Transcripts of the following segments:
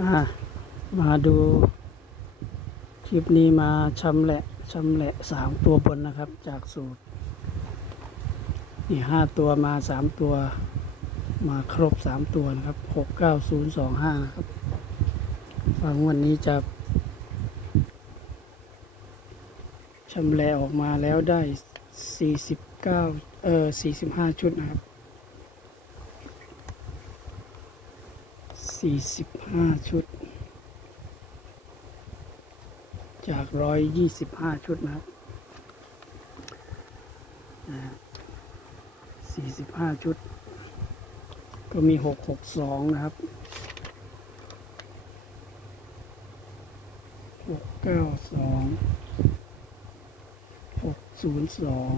มา มาดูคลิปนี้มาชำแหละชำแหละสามตัวบนนะครับ จากสูตร นี่ห้าตัวมาสามตัว มาครบสามตัวนะครับหกเก้าศูนย์สองห้านะครับฟังวันนี้จะชำแหละออกมาแล้วได้สี่สิบเก้าเออสี่สิบห้าชุดนะครับ สี่สิบห้าชุด จากร้อยยี่สิบห้าชุดนะครับสี่สิบห้าชุด ก็มีหกหกสองนะครับหกเก้าสองหกศูนย์สอง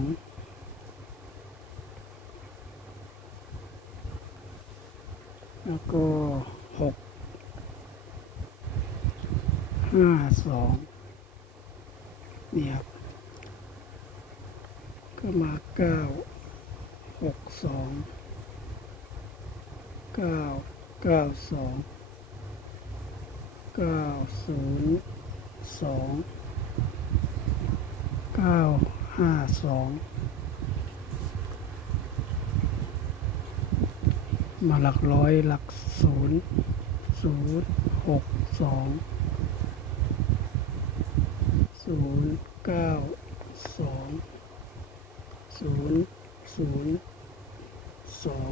แล้วก็ หกห้าสองนี่ครับก็มาเก้าหกสองเก้าเก้าสองเก้าศูนย์สองเก้าห้าสอง มาหลักร้อยหลักศูนย์ศูนย์หกสองศูนย์เก้าสองศูนย์ศูนย์สอง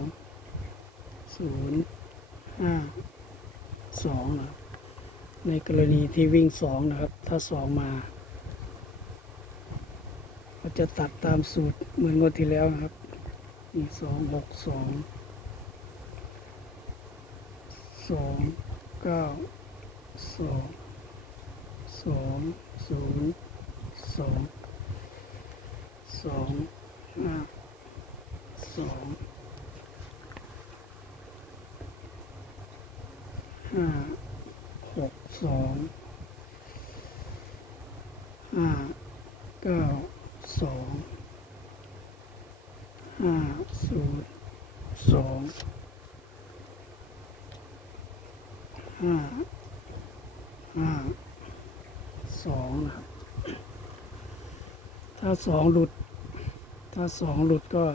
ศูนย์ห้าสองนะในกรณีที่วิ่งสองนะครับ ถ้าสองมาก็จะตัดตามสูตรเหมือนงวดที่แล้วนะครับนี่สองหกสอง สองเก้าสองสองศูนย์สองสองห้าสองห้าหกสองห้าเก้าสองห้าศูนย์สอง ห้าห้าสองนะครับถ้าสองหลุด ถ้าสองหลุดก็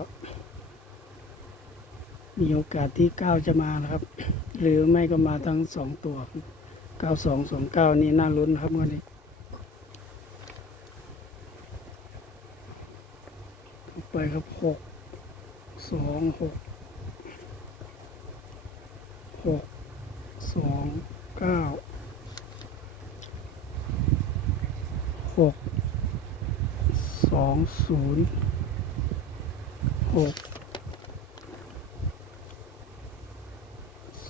มีโอกาสที่เก้าจะมานะครับ หรือไม่ก็มาทั้งสองตัวเก้าสองสองเก้านี่น่าลุ้นครับวันนี้ไปครับหกสองหกหก สองเก้าหกสองศูนย์หก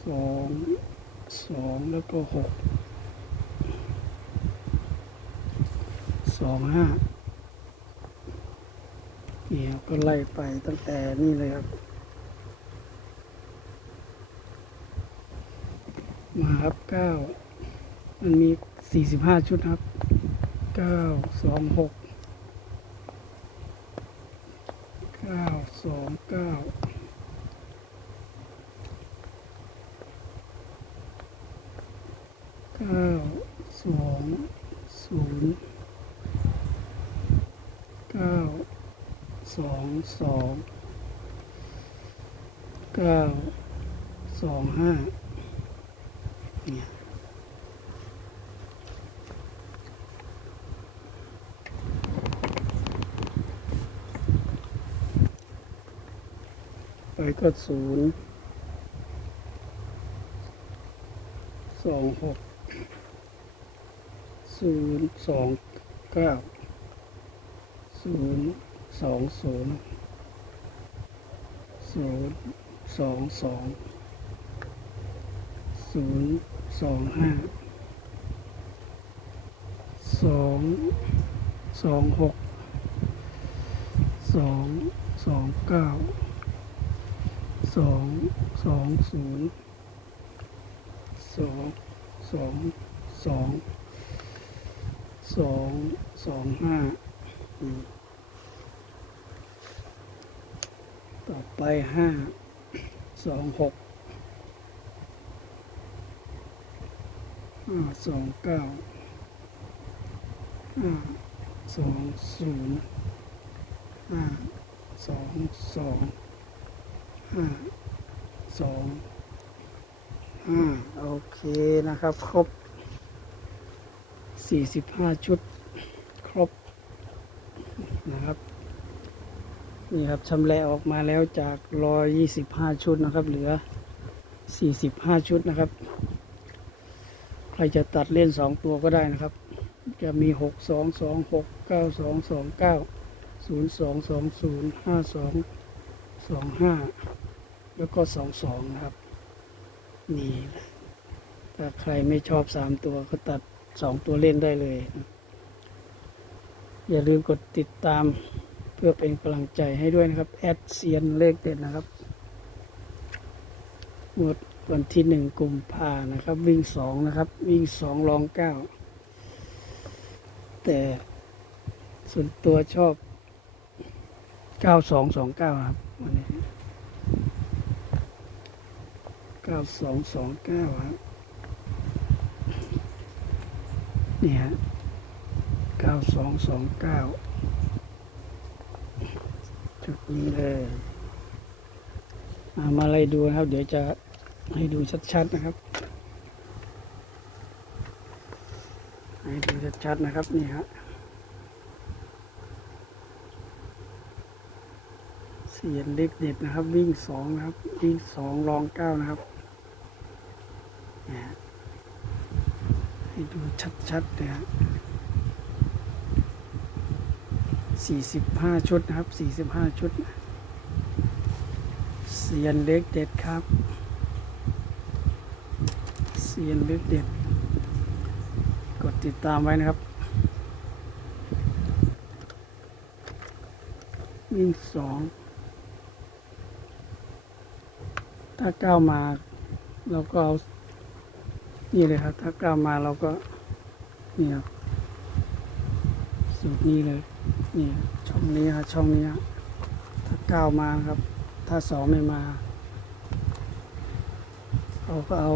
สองสองแล้วก็หกสองห้าเนี่ยก็ไล่ไปตั้งแต่นี่เลยครับ มาครับเก้ามันมีสี่สิบห้าชุดครับเก้าสองหกเก้าสองเก้าเก้าสองศูนย์เก้าสองสองเก้าสองห้า เนี่ยไปก็ศูนย์สองหกศูนย์สองเก้าศูนย์สองศูนย์ศูนย์สองสองศูนย์ สองห้าสองสองหกสองสองเก้าสองสองศูนย์สองสองสองสองสองห้าต่อไปห้าสองหก ห้าสองเก้าห้าสองศูนย์ห้าสองสองห้าสองห้าโอเคนะครับ ครบสี่สิบห้าชุด ครบนะครับนี่ครับชำแหละออกมาแล้วจากร้อยยี่สิบห้าชุดนะครับ เหลือสี่สิบห้าชุดนะครับ รจะตัดเล่นสองตัวก็ได้นะครับ จะมีหกสองสองหกเก้าสองสองเก้าศูนย์สองสองศูนย์ห้าสองสองห้าแล้วก็สองสองนะครับ นี่ถ้าใครไม่ชอบสามตัวก็ตัดสองตัวเล่นได้เลยนะอย่าลืมกดติดตามเพื่อเป็นกำลังใจให้ด้วยนะครับ แอดเซียนเลขเด็ดนะครับ หมด วันที่หนึ่งกุมภานะครับ วิ่งสองนะครับ วิ่งสองรองเก้าแต่ส่วนตัวชอบเก้าสองสองเก้าครับวันนี้เก้าสองสองเก้าครับนี่ฮะเก้าสองสองเก้าจุดนี้เลยมามาไล่ดูนะครับ เดี๋ยวจะ ให้ดูชัดๆนะครับ ให้ดูชัดๆนะครับนี่ฮะเสียนเล็กเด็ดนะครับ วิ่งสองนะครับ วิ่งสองรองเก้านะครับให้ดูชัดๆเลยฮะสี่สิบห้าชุดนะครับสี่สิบห้าชุดเสียนเล็กเด็ดครับ เสียนล็กเด็ดกดติดตามไว้นะครับ วิ่งสอง ถ้าก้าวมา เราก็เอา นี่เลยครับ ถ้าก้าวมาเราก็ นี่ครับสูตรนี้เลย นี่ ช่องนี้ครับช่องนี้ครับถ้าก้าวมาครับ ถ้าสองไม่มา เราก็เอา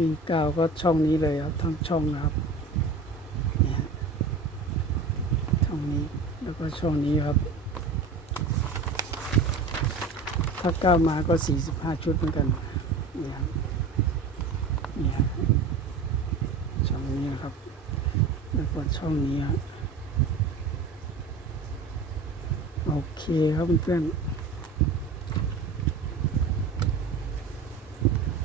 วิ่งก้าวก็ช่องนี้เลยครับทั้งช่องนะครับเนี่ยช่องนี้แล้วก็ช่องนี้ครับ ถ้าก้าวมาก็สี่สิบห้าชุดเหมือนกันเนี่ยครับเนี่ยช่องนี้นะครับ แล้วก็ช่องนี้ครับโอเคครับเพื่อนๆ